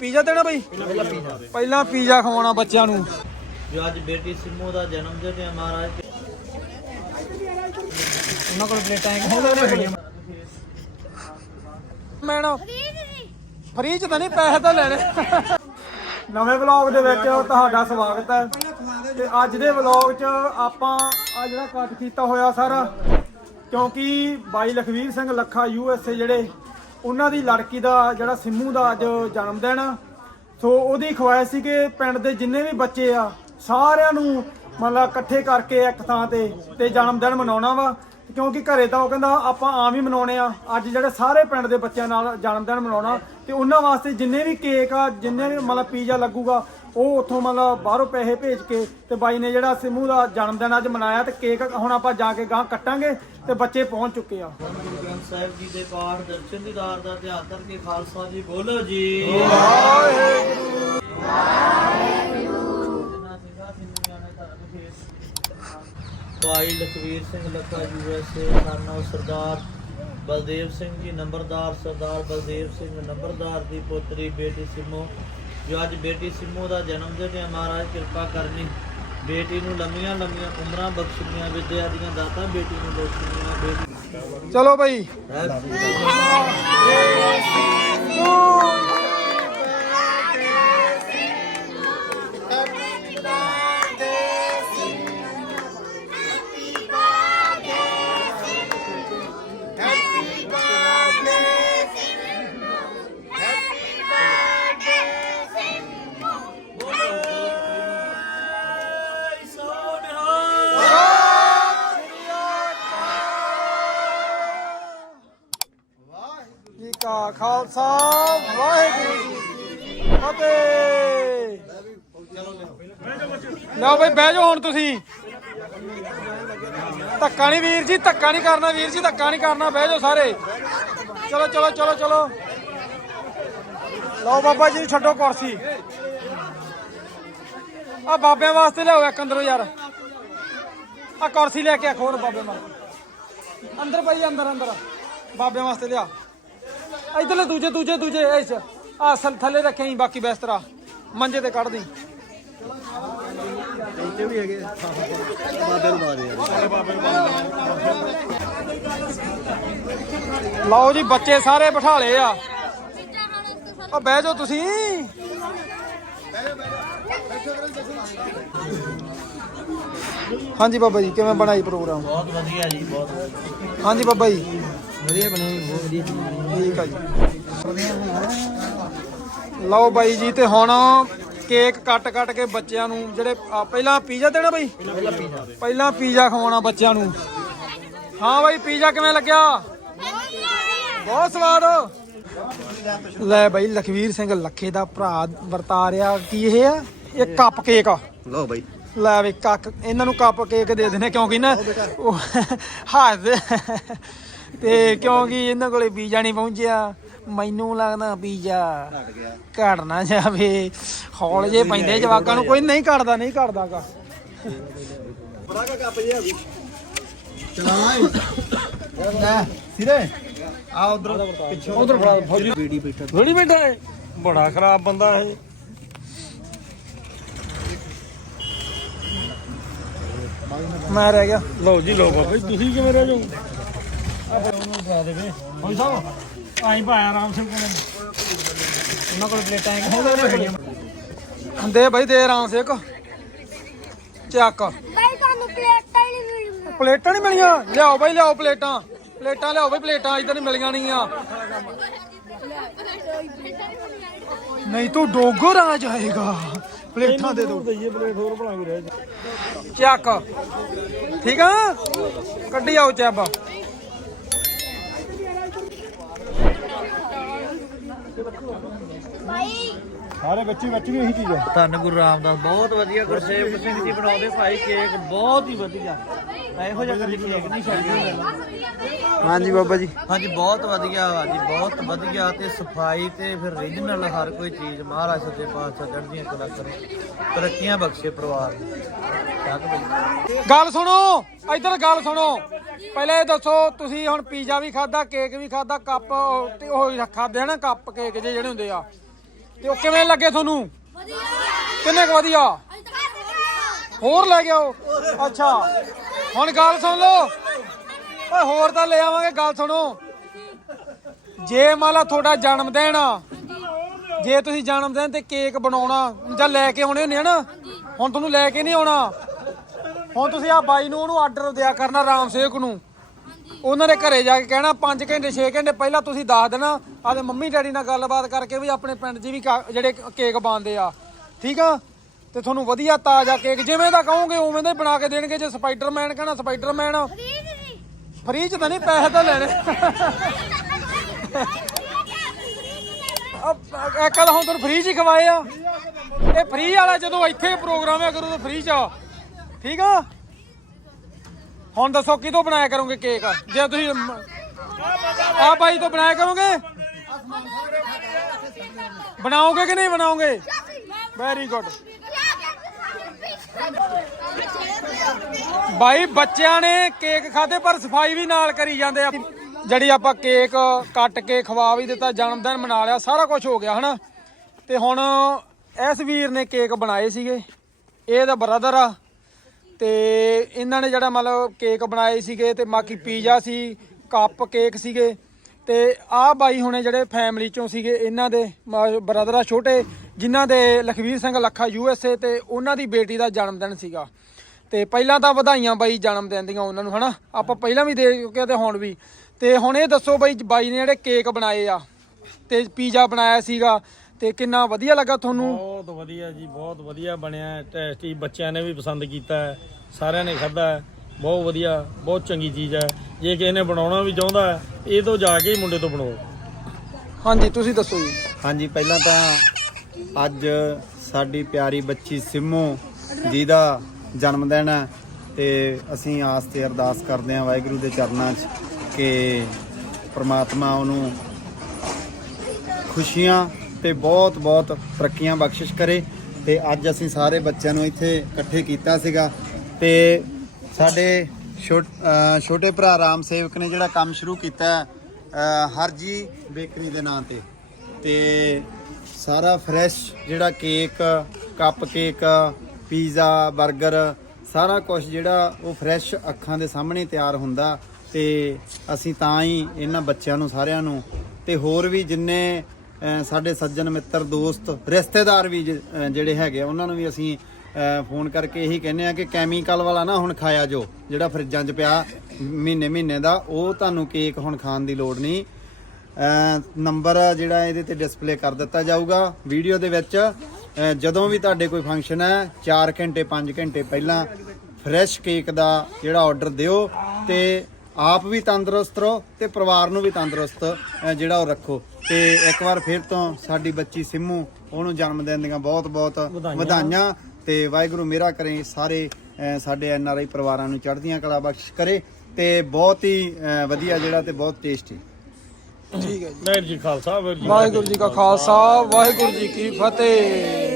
Pizza ਦੇਣਾ ਬਈ? ਪਹਿਲਾਂ ਪੀਜ਼ਾ ਖਵਾਉਣਾ ਬੱਚਿਆਂ ਨੂੰ। ਜੋ ਅੱਜ ਬੇਟੀ ਸਿੰਮੂ ਦਾ ਜਨਮ ਦਿਨ ਹੈ ਮਹਾਰਾਜ ਉਹਨਾਂ ਕੋਲ ਪਲੇਟਾਂ ਹੈਗੀਆਂ ਮੈਡਮ ਫ੍ਰੀ ਚ ਤਾਂ ਨਹੀਂ ਪੈਸੇ ਤਾਂ ਲੈਣੇ। ਨਵੇਂ ਵਲੌਗ ਦੇ ਵਿੱਚ ਤੁਹਾਡਾ ਸਵਾਗਤ ਹੈ। ਤੇ ਅੱਜ ਦੇ ਵਲੌਗ 'ਚ ਆਪਾਂ ਆ ਜਿਹੜਾ ਕੱਟ ਕੀਤਾ ਹੋਇਆ ਸਾਰਾ ਕਿਉਂਕਿ ਬਾਈ Lakhvir Singh Lakha U S A ਜਿਹੜੇ ਉਹਨਾਂ ਦੀ ਲੜਕੀ ਦਾ ਜਿਹੜਾ ਸਿੰਮੂ ਦਾ ਅੱਜ ਜਨਮ ਦਿਨ ਆ। ਸੋ ਉਹਦੀ ਖਵਾਇਸ਼ ਸੀ ਕਿ ਪਿੰਡ ਦੇ ਜਿੰਨੇ ਵੀ ਬੱਚੇ ਆ, ਸਾਰਿਆਂ ਨੂੰ ਮਤਲਬ ਇਕੱਠੇ ਕਰਕੇ ਇੱਕ ਥਾਂ ਤੇ ਤੇ ਜਨਮ ਦਿਨ ਮਨਾਉਣਾ ਵਾ ਕਿਉਂਕਿ ਘਰੇ ਤਾਂ ਉਹ ਕਹਿੰਦਾ ਆਪਾਂ ਆਮ ਹੀ ਮਨਾਉਣੇ ਆ ਅੱਜ ਜਿਹੜੇ ਸਾਰੇ ਪਿੰਡ ਦੇ ਬੱਚਿਆਂ ਨਾਲ ਜਨਮ ਦਿਨ ਮਨਾਉਣਾ, ਤੇ ਉਹਨਾਂ ਵਾਸਤੇ ਜਿੰਨੇ ਵੀ ਕੇਕ ਆ, ਜਿੰਨੇ ਵੀ ਮਤਲਬ ਪੀਜ਼ਾ ਲੱਗੂਗਾ, ਉਹ ਉੱਥੋਂ ਮਤਲਬ ਬਾਹਰੋਂ ਪੈਸੇ ਭੇਜ ਕੇ ਤੇ ਬਾਈ ਨੇ ਜਿਹੜਾ ਸਿੰਮੂ ਦਾ ਜਨਮ ਦਿਨ ਅੱਜ ਮਨਾਇਆ, ਤੇ ਕੇਕ ਹੁਣ ਆਪਾਂ ਜਾ ਕੇ ਗਾਂ ਕੱਟਾਂਗੇ ਤੇ ਬੱਚੇ ਪਹੁੰਚ ਚੁੱਕੇ ਆ ਸਾਹਿਬ ਜੀ ਦੇ ਪਾਠ ਦਰਸ਼ਨ ਦੀਦਾਰ ਦਾ ਧਿਆਨ ਕਰਕੇ ਖਾਲਸਾ ਜੀ ਬੋਲੋ ਜੀ। ਭਾਈ ਲਖਵੀਰ ਸਿੰਘ ਲੱਖਾ ਯੂਐਸਏ ਸਾਨੋ ਸਰਦਾਰ ਬਲਦੇਵ ਸਿੰਘ ਜੀ, ਨੰਬਰਦਾਰ ਸਰਦਾਰ ਬਲਦੇਵ ਸਿੰਘ, ਨੰਬਰਦਾਰ ਦੀ ਪੁੱਤਰੀ ਬੇਟੀ ਸਿੰਮੋ। ਜੋ ਅੱਜ ਬੇਟੀ ਸਿੰਮੋ ਦਾ ਜਨਮ ਦਿਨ ਹੈ, ਮਹਾਰਾਜ ਕਿਰਪਾ ਕਰਨੀ। ਬੇਟੀ ਨੂੰ ਲੰਮੀਆਂ ਲੰਮੀਆਂ ਉਮਰਾਂ ਬਖਸ਼ਣੀਆਂ, ਵਿਦਿਆ ਦੀਆਂ ਦਾਤਾਂ ਬੇਟੀ ਨੂੰ ਬਖਸ਼ਣੀਆਂ, ਬੇਟੀ ਚਲੋ ਬਾਈ ਕਾ ਖਾਲਸਾ, ਵਾਹਿਗੁਰੂ ਜੀ ਕੀ ਫਤਿਹ। ਲਓ ਬਈ, ਬਹਿ ਜਾਓ ਹੁਣ ਤੁਸੀਂ। ਧੱਕਾ ਨਹੀਂ ਵੀਰ ਜੀ, ਧੱਕਾ ਨਹੀਂ ਕਰਨਾ ਵੀਰ ਜੀ, ਧੱਕਾ ਨਹੀਂ ਕਰਨਾ, ਬਹਿ ਜਾਓ ਸਾਰੇ। ਚਲੋ ਚਲੋ ਚਲੋ ਚਲੋ। ਲਓ ਬਾਬਾ ਜੀ, ਛੱਡੋ ਕੁਰਸੀ। ਆ ਬਾਬਿਆਂ ਵਾਸਤੇ ਲਿਆਓ ਇੱਕ ਅੰਦਰੋਂ ਯਾਰ। ਆ ਕੁਰਸੀ ਲੈ ਕੇ ਆ ਖੋਲ ਬਾਬੇ ਮਾਰ ਅੰਦਰ ਪਈ ਅੰਦਰ ਅੰਦਰ। ਬਾਬਿਆਂ ਵਾਸਤੇ ਲਿਆ। ਇਧਰਲੇ ਦੂਜੇ ਦੂਜੇ ਦੂਜੇ ਇਸ ਆ ਸਲ ਥੱਲੇ ਰੱਖਿਆ ਬਾਕੀ ਬਿਸਤਰਾ ਮੰਜੇ ਤੇ ਕੱਢ ਦੀ ਲਓ ਜੀ ਬੱਚੇ ਸਾਰੇ ਬਿਠਾ ਲਏ ਆ। ਆ ਬਹਿ ਜਾਓ ਤੁਸੀਂ। ਹਾਂਜੀ ਬਾਬਾ ਜੀ ਕਿਵੇਂ ਬਣਾਈ ਪ੍ਰੋਗਰਾਮ? ਬਹੁਤ ਵਧੀਆ ਜੀ ਬਹੁਤ। ਹਾਂਜੀ ਬਾਬਾ ਜੀ। ਵਧੀਆ ਬਣਾਈ ਬਹੁਤ ਵਧੀਆ ਠੀਕ ਆ ਜੀ। ਲਓ ਬਾਈ ਜੀ ਤੇ ਹੁਣ ਕੇਕ ਕੱਟ ਕੱਟ ਕੇ ਬੱਚਿਆਂ ਨੂੰ ਜਿਹੜੇ ਆ, ਪਹਿਲਾਂ ਪੀਜ਼ਾ ਦੇਣਾ ਬਾਈ? ਪਹਿਲਾਂ ਪੀਜ਼ਾ ਖਵਾਉਣਾ ਬੱਚਿਆਂ ਨੂੰ। ਹਾਂ ਬਾਈ ਪੀਜ਼ਾ ਕਿਵੇਂ ਲੱਗਿਆ? ਬਹੁਤ ਸਵਾਦ। ਲੈ ਬਾਈ ਲਖਵੀਰ ਸਿੰਘ ਲੱਖੇ ਦਾ ਭਰਾ ਵਰਤਾ ਰਿਹਾ। ਕੀ ਇਹ ਆ? ਇਹ ਕੱਪ ਕੇਕ ਆ। ਲਓ ਬਾਈ। ਲੈ ਵੀ ਕੱਕ ਇਹਨਾਂ ਨੂੰ ਕੱਪ ਕੇਕ ਦੇ ਦੇਣੇ ਕਿਉਂਕਿ ਨਾ ਉਹ ਤੇ ਕਿਉਂਕਿ ਇਹਨਾਂ ਕੋਲੇ ਪੀਜ਼ਾ ਨਹੀਂ ਪਹੁੰਚਿਆ ਮੈਨੂੰ ਲੱਗਦਾ ਪੀਜ਼ਾ ਘਟ ਗਿਆ। ਨਾ ਜਾਵੇ। ਹੌਲ ਜੇ ਪੈਂਦੇ ਜਵਾਕਾਂ ਨੂੰ ਕੋਈ ਨਹੀਂ ਘੜਦਾ ਨਹੀਂ ਘੜਦਾਗਾ ਬੜਾ ਕਾ ਕੱਪ ਜਿਹਾ ਵੀ ਚਲਾਵਾਂ ਲੈ ਸਿਰੇ ਆ ਉਧਰ ਪਿੱਛੋਂ ਉਧਰ ਫੜਾ ਫੌਜੀ ਬੀੜੀ ਬੈਠਾ ਥੋੜੀ ਬੈਠਾ ਹੈ ਬੜਾ ਖਰਾਬ ਬੰਦਾ ਇਹ। ਮੈਂ ਰਹਿ ਗਿਆ। ਲਓ ਜੀ ਲਓ ਬਾਬਾ ਜੀ ਤੁਸੀਂ ਕਿਵੇਂ ਰਹਿ ਜਾਓ ਆ ਫਿਰ ਉਹਨੂੰ ਦਵਾ ਦੇਵੇ ਹੋਈ ਸਾਹਿਬ ਆਈ ਭਾਇਆ ਆਰਾਮ ਸਿੰਘ ਕੋਲ ਉਹਨਾਂ ਕੋਲ ਪਲੇਟਾਂ ਹੈਗੀਆਂ ਦੇ ਬਾਈ ਦੇ ਆਰਾਮ ਸੇ ਇੱਕ। ਚੱਕ। ਬਾਈ ਤੁਹਾਨੂੰ ਪਲੇਟਾਂ ਹੀ ਨਹੀਂ ਮਿਲੂਗਾ ਪਲੇਟਾਂ ਨਹੀਂ ਮਿਲੀਆਂ? ਲਿਆਓ ਬਾਈ ਲਿਆਓ ਪਲੇਟਾਂ। ਪਲੇਟਾਂ ਲਿਆਓ ਬਾਈ ਪਲੇਟਾਂ ਇੱਧਰ ਨਹੀਂ ਮਿਲੀਆਂ ਨਹੀਂ ਆ ਨਹੀਂ ਤੂੰ ਡੋਗਰ ਆ ਜਾਏਗਾ ਪਲੇਟਾਂ ਦੇ ਦੋ। ਦਈਏ ਪਲੇਟ ਹੋਰ ਬਣਾ ਕੇ ਰਹਿ ਚੱਕ। ਠੀਕ ਆ? ਕੱਢੀ ਆਓ ਚੈਬ। ਸਾਰੇ ਬੱਚੇ ਬੱਚੇ ਵੀ ਇਹੀ ਚੀਜ਼ ਆ। ਧੰਨ ਗੁਰੂ ਰਾਮਦਾਸ ਬਹੁਤ ਵਧੀਆ ਗੁਰਸੇਵਕ ਸਿੰਘ ਜੀ ਬਣਾਉਂਦੇ ਭਾਈ ਕੇਕ ਬਹੁਤ ਹੀ ਵਧੀਆ। ਇਹੋ ਜਿਹਾ ਕਦੀ ਕੇਕ ਨਹੀਂ ਛੱਡਦੇ ਹਾਂਜੀ ਬਾਬਾ ਜੀ। ਹਾਂਜੀ ਬਹੁਤ ਵਧੀਆ ਵਾ ਜੀ ਬਹੁਤ ਵਧੀਆ ਤੇ ਸਫ਼ਾਈ ਤੇ ਫਿਰ ਰੀਜਨਲ ਹਰ ਕੋਈ ਚੀਜ਼ ਮਹਾਰਾਜ ਸੱਚੇ ਪਾਤਸ਼ਾਹ ਚੜ੍ਹਦੀਆਂ ਕਲਾ ਕਰੇ ਤਰੱਕੀਆਂ ਬਖਸ਼ੇ ਪਰਿਵਾਰ ਗੱਲ ਸੁਣੋ ਇੱਧਰ ਗੱਲ ਸੁਣੋ। ਪਹਿਲਾਂ ਇਹ ਦੱਸੋ, ਤੁਸੀਂ ਹੁਣ ਪੀਜ਼ਾ ਵੀ ਖਾਦਾ ਕੇਕ ਵੀ ਖਾਦਾ ਕੱਪ ਤੇ ਉਹ ਖਾਦੇ ਨਾ ਕੱਪ, ਕੇਕ ਜਿਹੇ ਜਿਹੜੇ ਹੁੰਦੇ ਆ। ਤੇ ਉਹ ਕਿਵੇਂ ਲੱਗੇ ਤੁਹਾਨੂੰ? ਕਿੰਨੇ ਕੁ ਵਧੀਆ? ਹੋਰ ਲੈ ਕੇ ਆਓ। ਅੱਛਾ, ਹੁਣ ਗੱਲ ਸੁਣ ਲਓ। ਓਏ, ਹੋਰ ਤਾਂ ਲੈ ਆਵਾਂਗੇ, ਗੱਲ ਸੁਣੋ। ਜੇ ਮੰਨ ਤੁਹਾਡਾ ਜਨਮ ਦਿਨ ਆ, ਜੇ ਤੁਸੀਂ ਜਨਮ ਦਿਨ ਤੇ ਕੇਕ ਬਣਾਉਣਾ, ਜਾਂ ਲੈ ਕੇ ਆਉਣੇ ਹੁੰਦੇ ਆ ਨਾ, ਹੁਣ ਤੁਹਾਨੂੰ ਲੈ ਕੇ ਨਹੀਂ ਆਉਣਾ। ਹੁਣ ਤੁਸੀਂ ਆ ਬਾਈ ਨੂੰ, ਉਹਨੂੰ ਆਰਡਰ ਦਿਆ ਕਰਨਾ ਰਾਮ ਸੇਵਕ ਨੂੰ। ਉਹਨਾਂ ਦੇ ਘਰੇ ਜਾ ਕੇ ਕਹਿਣਾ 5 ਘੰਟੇ 6 ਘੰਟੇ ਪਹਿਲਾਂ ਤੁਸੀਂ ਦੱਸ ਦੇਣਾ ਆਦੇ ਮੰਮੀ ਡੈਡੀ ਨਾਲ ਗੱਲਬਾਤ ਕਰਕੇ ਵੀ ਆਪਣੇ ਪਿੰਡ 'ਚ ਵੀ ਕਾ- ਜਿਹੜੇ ਕੇਕ ਬਣਦੇ ਆ। ਠੀਕ ਆ? ਤੇ ਤੁਹਾਨੂੰ ਵਧੀਆ ਤਾਜ਼ਾ ਕੇਕ ਜਿਵੇਂ ਦਾ ਕਹੋਗੇ, ਉਵੇਂ ਦਾ ਹੀ ਬਣਾ ਕੇ ਦੇਣਗੇ। ਜੇ ਸਪਾਈਡਰਮੈਨ ਕਹਿਣਾ ਸਪਾਈਡਰਮੈਨ ਫ੍ਰੀ ਚ ਤਾਂ ਨਹੀਂ, ਪੈਸੇ ਤਾਂ ਲੈਣੇ। ਆ ਕੱਲ ਹੁਣ ਤੁਹਾਨੂੰ ਫ੍ਰੀ ਚ ਹੀ ਖਵਾਏ ਆ। ਇਹ ਫ੍ਰੀ ਵਾਲਾ ਜਦੋਂ ਇੱਥੇ ਪ੍ਰੋਗਰਾਮ ਹੈ ਕਰੋ ਤਾਂ ਫ੍ਰੀ ਚ ਆ? ਠੀਕ ਆ? ਹੁਣ ਦੱਸੋ ਕਿਦੋਂ ਬਣਾਇਆ ਕਰੋਗੇ ਕੇਕ ਜੇ ਤੁਸੀਂ ਆ ਬਾਈ ਤੋਂ ਬਣਾਇਆ ਕਰੋਗੇ? ਬਣਾਓਗੇ ਕਿ ਨਹੀਂ ਬਣਾਓਗੇ? ਵੈਰੀ ਗੁੱਡ ਬਾਈ, ਬੱਚਿਆਂ ਨੇ ਕੇਕ ਖਾਦੇ ਪਰ ਸਫ਼ਾਈ ਵੀ ਨਾਲ ਕਰੀ ਜਾਂਦੇ ਆ। ਜਿਹੜੀ ਆਪਾਂ ਕੇਕ ਕੱਟ ਕੇ ਖਵਾ ਵੀ ਦਿੱਤਾ ਜਨਮ ਦਿਨ ਮਨਾ ਲਿਆ, ਸਾਰਾ ਕੁਝ ਹੋ ਗਿਆ, ਹਨਾ? ਤੇ ਹੁਣ ਇਸ ਵੀਰ ਨੇ ਕੇਕ ਬਣਾਏ ਸੀਗੇ। ਇਹ ਦਾ ਬ੍ਰਦਰ ਆ। ਤੇ ਇਹਨਾਂ ਨੇ ਜਿਹੜਾ ਮਤਲਬ ਕੇਕ ਬਣਾਏ ਸੀਗੇ ਤੇ ਬਾਕੀ ਪੀਜ਼ਾ ਸੀ, ਕੱਪ ਕੇਕ ਸੀਗੇ ਤੇ ਆਹ ਬਾਈ ਹੁਣੇ ਜਿਹੜੇ ਫੈਮਿਲੀ ਚੋਂ ਸੀਗੇ, ਇਹਨਾਂ ਦੇ ਬ੍ਰਦਰ ਆ ਛੋਟੇ, ਜਿਨ੍ਹਾਂ ਦੇ Lakhvir Singh Lakha U S A ਤੇ ਉਹਨਾਂ ਦੀ ਬੇਟੀ ਦਾ ਜਨਮ ਦਿਨ ਸੀਗਾ। ਤੇ ਪਹਿਲਾਂ ਤਾਂ ਵਧਾਈਆਂ ਬਾਈ ਜਨਮ ਦਿਨ ਦੀਆਂ ਉਹਨਾਂ ਨੂੰ, ਹਨਾ? ਆਪਾਂ ਪਹਿਲਾਂ ਵੀ ਦੇ ਚੁੱਕੇ ਆ ਤੇ ਹੁਣ ਵੀ। ਤੇ ਹੁਣ ਇਹ ਦੱਸੋ ਬਾਈ ਬਾਈ ਨੇ ਜਿਹੜੇ ਕੇਕ ਬਣਾਏ ਆ ਤੇ ਪੀਜ਼ਾ ਬਣਾਇਆ ਸੀਗਾ ਤੇ ਕਿੰਨਾ ਵਧੀਆ ਲੱਗਾ ਤੁਹਾਨੂੰ? ਬਹੁਤ ਵਧੀਆ ਜੀ ਬਹੁਤ ਵਧੀਆ ਬਣਿਆ ਟੇਸਟੀ ਬੱਚਿਆਂ ਨੇ ਵੀ ਪਸੰਦ ਕੀਤਾ ਹੈ ਸਾਰਿਆਂ ਨੇ ਖਾਧਾ ਹੈ। ਬਹੁਤ ਵਧੀਆ ਬਹੁਤ ਚੰਗੀ ਚੀਜ਼ ਹੈ। ਜੇ ਕਿਸੇ ਨੇ ਬਣਾਉਣਾ ਵੀ ਚਾਹੁੰਦਾ ਹੈ ਇਹ ਤੋਂ ਜਾ ਕੇ ਹੀ ਮੁੰਡੇ ਤੋਂ ਬਣਾਓ। ਹਾਂਜੀ ਤੁਸੀਂ ਦੱਸੋ ਜੀ। ਹਾਂਜੀ ਪਹਿਲਾਂ ਤਾਂ ਅੱਜ ਸਾਡੀ ਪਿਆਰੀ ਬੱਚੀ ਸਿੰਮੂ ਜੀ ਦਾ ਜਨਮ ਦਿਨ ਹੈ ਤੇ ਅਸੀਂ ਆਸ ਤੇ ਅਰਦਾਸ ਕਰਦੇ ਹਾਂ ਵਾਹਿਗੁਰੂ ਦੇ ਚਰਨਾਂ 'ਚ ਕਿ ਪ੍ਰਮਾਤਮਾ ਉਹਨੂੰ ਖੁਸ਼ੀਆਂ ਤੇ ਬਹੁਤ ਬਹੁਤ ਤਰੱਕੀਆਂ ਬਖਸ਼ਿਸ਼ ਕਰੇ ਤੇ ਅੱਜ ਅਸੀਂ ਸਾਰੇ ਬੱਚਿਆਂ ਨੂੰ ਇੱਥੇ ਇਕੱਠੇ ਕੀਤਾ ਸੀਗਾ ਤੇ ਸਾਡੇ ਛੋਟ- ਛੋਟੇ ਭਰਾ ਰਾਮ ਸੇਵਕ ਨੇ ਜਿਹੜਾ ਕੰਮ ਸ਼ੁਰੂ ਕੀਤਾ ਹਰਜੀ ਬੇਕਰੀ ਦੇ ਨਾਂ ਤੇ। ਤੇ ਸਾਰਾ ਫਰੈਸ਼ ਜਿਹੜਾ ਕੇਕ, ਕੱਪ ਕੇਕ, ਪੀਜ਼ਾ 버ਗਰ ਸਾਰਾ ਕੁਝ ਜਿਹੜਾ ਉਹ ਫਰੈਸ਼ ਅੱਖਾਂ ਦੇ ਸਾਹਮਣੇ ਤਿਆਰ ਹੁੰਦਾ ਤੇ ਅਸੀਂ ਤਾਂ ਹੀ ਇਹਨਾਂ ਬੱਚਿਆਂ ਨੂੰ, ਸਾਰਿਆਂ ਨੂੰ ਤੇ ਹੋਰ ਵੀ ਜਿੰਨੇ ਸਾਡੇ ਸੱਜਣ ਮਿੱਤਰ ਦੋਸਤ ਰਿਸ਼ਤੇਦਾਰ ਵੀ ਜ- ਜਿਹੜੇ ਹੈਗੇ ਆ, ਉਹਨਾਂ ਨੂੰ ਵੀ ਅਸੀਂ ਫੋਨ ਕਰਕੇ ਇਹੀ ਕਹਿੰਦੇ ਆ ਕਿ ਕੈਮੀਕਲ ਵਾਲਾ ਨਾ ਹੁਣ ਖਾਇਆ ਜੋ ਜਿਹੜਾ ਫਰਿੱਜਾਂ 'ਚ ਪਿਆ ਮਹੀਨੇ ਮਹੀਨੇ ਦਾ ਉਹ ਤੁਹਾਨੂੰ ਕੇਕ ਹੁਣ ਖਾਣ ਦੀ ਲੋੜ ਨਹੀਂ। ਨੰਬਰ ਜਿਹੜਾ ਇਹਦੇ ਤੇ ਡਿਸਪਲੇ ਕਰ ਦਿੱਤਾ ਜਾਊਗਾ। ਵੀਡੀਓ ਦੇ ਵਿੱਚ ਜਦੋਂ ਵੀ ਤੁਹਾਡੇ ਕੋਈ ਫੰਕਸ਼ਨ ਹੈ 4 ਘੰਟੇ 5 ਘੰਟੇ ਪਹਿਲਾਂ ਫਰੈਸ਼ ਕੇਕ ਦਾ ਜਿਹੜਾ ਆਰਡਰ ਦਿਓ ਤੇ ਆਪ ਵੀ ਤੰਦਰੁਸਤ ਰਹੋ ਤੇ ਪਰਿਵਾਰ ਨੂੰ ਵੀ ਤੰਦਰੁਸਤ ਜਿਹੜਾ ਉਹ ਰੱਖੋ। ਤੇ ਇੱਕ ਵਾਰ ਫਿਰ ਤੋਂ ਸਾਡੀ ਬੱਚੀ ਸਿੰਮੂ ਉਹਨੂੰ ਜਨਮ ਦਿਨ ਦੀਆਂ ਬਹੁਤ ਬਹੁਤ ਵਧਾਈਆਂ। ਤੇ ਵਾਹਿਗੁਰੂ ਮੇਰਾ ਕਰੇ ਸਾਰੇ ਸਾਡੇ ਐਨ ਆਰ ਆਈ ਪਰਿਵਾਰਾਂ ਨੂੰ ਚੜ੍ਹਦੀਆਂ ਕਲਾ ਬਖਸ਼ ਕਰੇ ਤੇ ਬਹੁਤ ਹੀ ਵਧੀਆ ਜਿਹੜਾ ਤੇ ਬਹੁਤ ਟੇਸਟੀ ਠੀਕ ਹੈ ਜੀ। ਵਾਹਿਗੁਰੂ ਜੀ ਖਾਲਸਾ। ਵਾਹਿਗੁਰੂ ਜੀ ਕਾ ਖਾਲਸਾ ਵਾਹਿਗੁਰੂ ਜੀ ਕੀ ਫਤਿਹ।